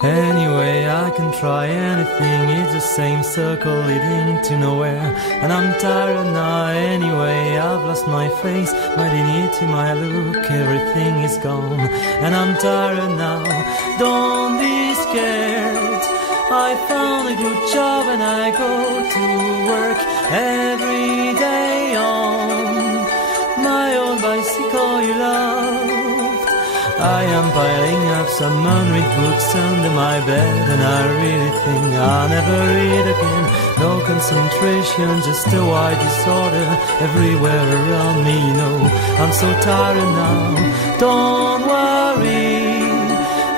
Anyway, I can try anything, it's the same circle leading to nowhere. And I'm tired now anyway, I've lost my face, my dignity, my look, everything is gone. And I'm tired now, don't be scared. I found a good job and I go to work every day on my old bicycle you loved. I am piling up some unread books under my bed, and I really think I'll never read again. No concentration, just a wide disorder everywhere around me, you know. I'm so tired now, don't worry.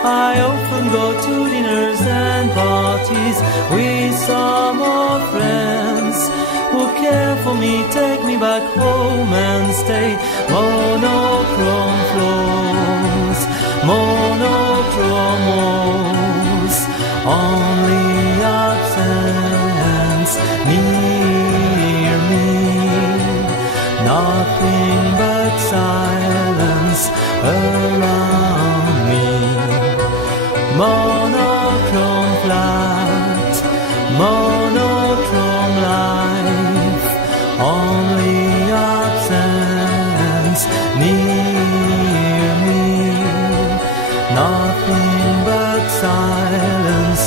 I often go to dinners and parties with some old friends who care for me, take me back home and stay. Monochrome floors, monochrome walls, only absence near me. Nothing but silence around me. Monochrome flat, monochrome life, only absence near me. Nothing but silence